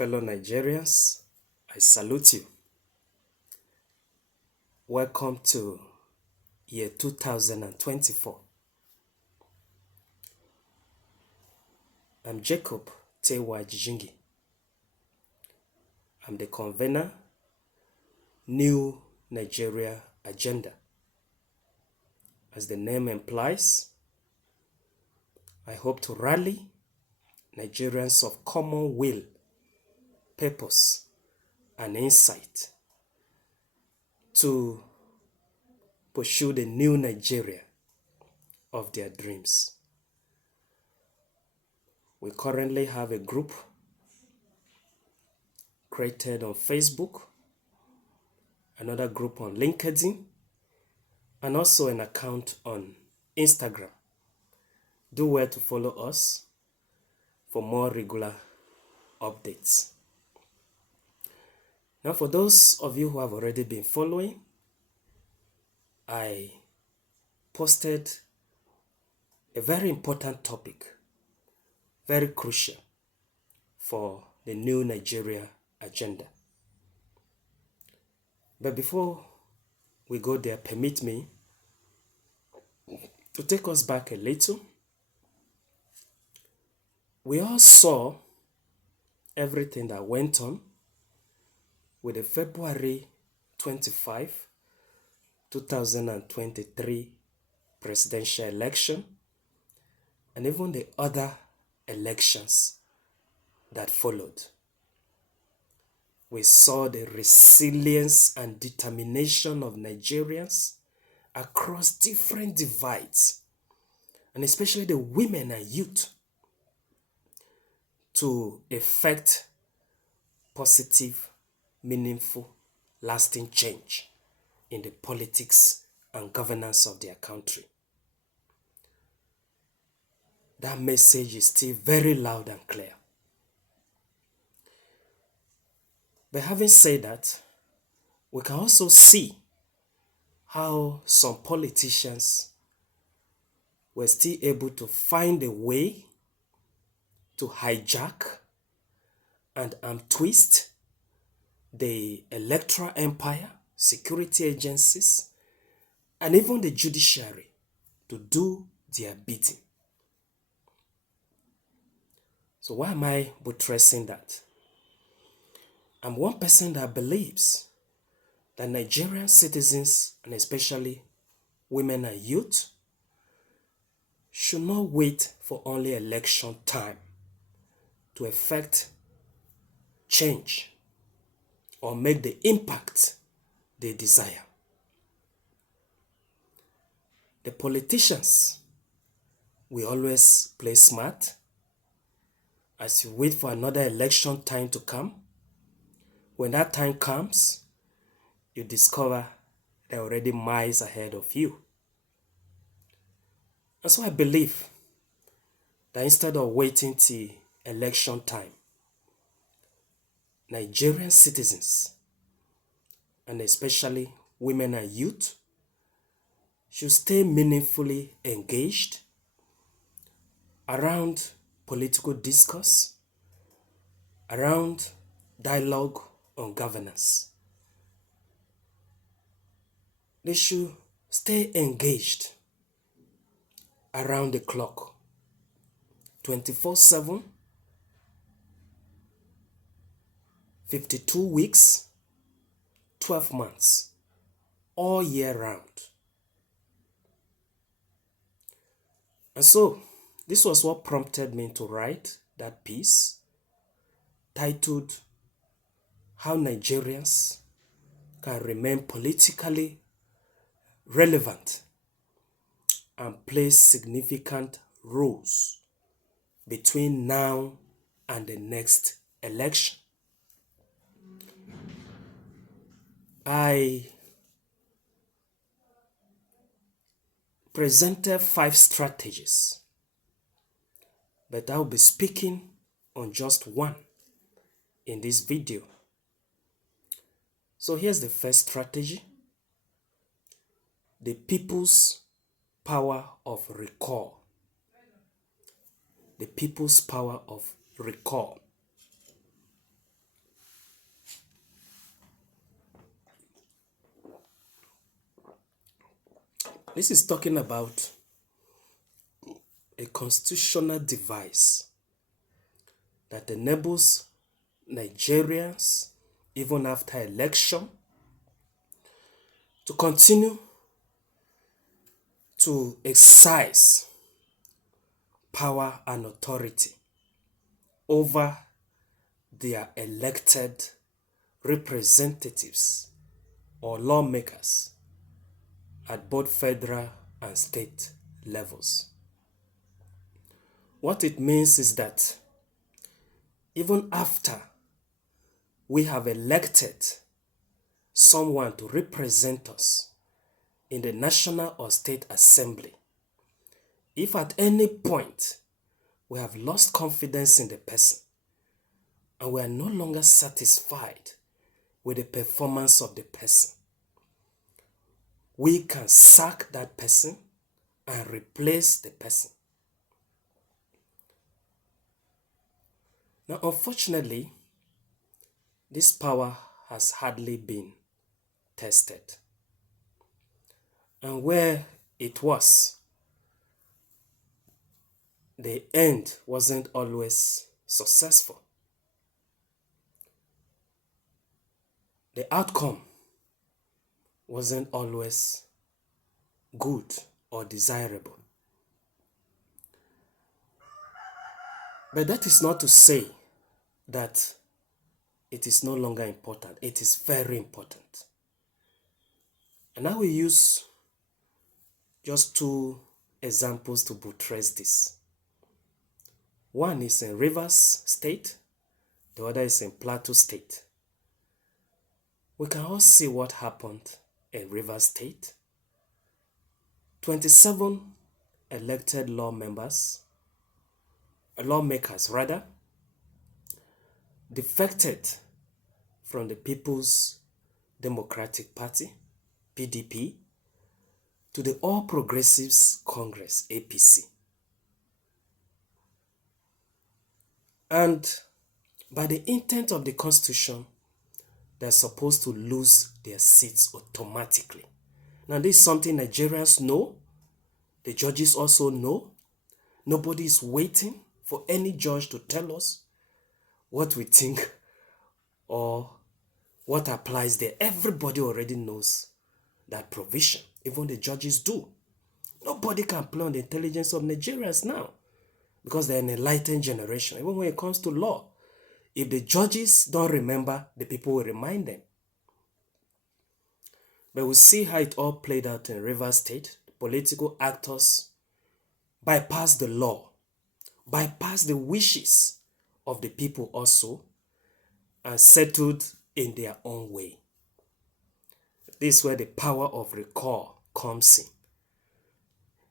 Fellow Nigerians, I salute you. Welcome to year 2024. I'm Jacob Tewa Jijingi. I'm the convener, New Nigeria Agenda. As the name implies, I hope to rally Nigerians of common will, purpose, and insight to pursue the new Nigeria of their dreams. We currently have a group created on Facebook, another group on LinkedIn, and also an account on Instagram. Do well to follow us for more regular updates. Now, for those of you who have already been following, I posted a very important topic, very crucial for the new Nigeria agenda. But before we go there, permit me to take us back a little. We all saw everything that went on with the February 25, 2023 presidential election and even the other elections that followed. We saw the resilience and determination of Nigerians across different divides, and especially the women and youth, to effect positive, meaningful, lasting change in the politics and governance of their country. That message is still very loud and clear. But having said that, we can also see how some politicians were still able to find a way to hijack and twist the electoral empire, security agencies, and even the judiciary to do their bidding. So why am I buttressing that? I'm one person that believes that Nigerian citizens, and especially women and youth, should not wait for only election time to effect change or make the impact they desire. The politicians will always play smart. As you wait for another election time to come, when that time comes, you discover they're already miles ahead of you. And so I believe that instead of waiting till election time, Nigerian citizens, and especially women and youth, should stay meaningfully engaged around political discourse, around dialogue on governance. They should stay engaged around the clock, 24/7, 52 weeks, 12 months, all year round. And so, this was what prompted me to write that piece titled, How Nigerians Can Remain Politically Relevant and Play Significant Roles Between Now and the Next Election. I presented 5 strategies, but I'll be speaking on just one in this video. So here's the first strategy: the people's power of recall. The people's power of recall. This is talking about a constitutional device that enables Nigerians, even after election, to continue to exercise power and authority over their elected representatives or lawmakers at both federal and state levels. What it means is that even after we have elected someone to represent us in the National or State Assembly, if at any point we have lost confidence in the person and we are no longer satisfied with the performance of the person, we can sack that person and replace the person. Now, unfortunately, this power has hardly been tested. And where it was, the end wasn't always successful. The outcome wasn't always good or desirable. But that is not to say that it is no longer important. It is very important. And I will use just two examples to buttress this. One is in Rivers State, the other is in Plateau State. We can all see what happened in Rivers State. 27 elected lawmakers, defected from the People's Democratic Party, PDP, to the All Progressives Congress, APC. And by the intent of the Constitution, they're supposed to lose their seats automatically. Now, this is something Nigerians know. The judges also know. Nobody is waiting for any judge to tell us what we think or what applies there. Everybody already knows that provision. Even the judges do. Nobody can play on the intelligence of Nigerians now because they're an enlightened generation. Even when it comes to law, if the judges don't remember, the people will remind them. But we'll see how it all played out in Rivers State. The political actors bypassed the law, bypassed the wishes of the people also, and settled in their own way. This is where the power of recall comes in.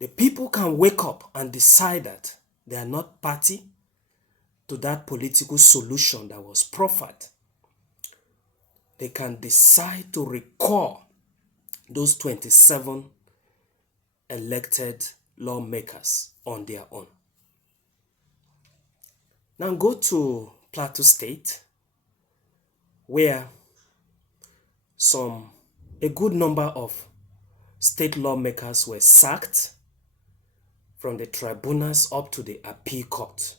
The people can wake up and decide that they are not party to that political solution that was proffered. They can decide to recall those 27 elected lawmakers on their own. Now go to Plateau State, where a good number of state lawmakers were sacked from the tribunals up to the appeal court.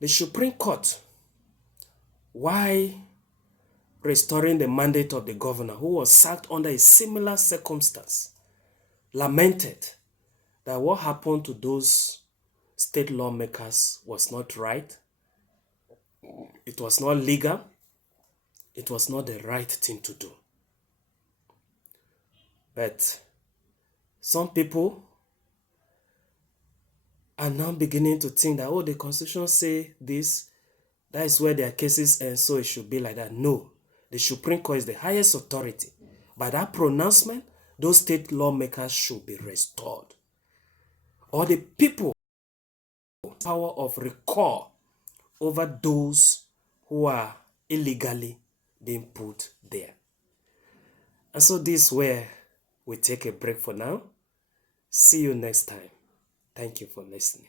The Supreme Court, while restoring the mandate of the governor who was sacked under a similar circumstance, lamented that what happened to those state lawmakers was not right. It was not legal. It was not the right thing to do. But some people are now beginning to think that, the Constitution say this, that is where their cases end, so it should be like that. No, the Supreme Court is the highest authority. By that pronouncement, those state lawmakers should be restored. Or the people power of recall over those who are illegally being put there. And so this is where we take a break for now. See you next time. Thank you for listening.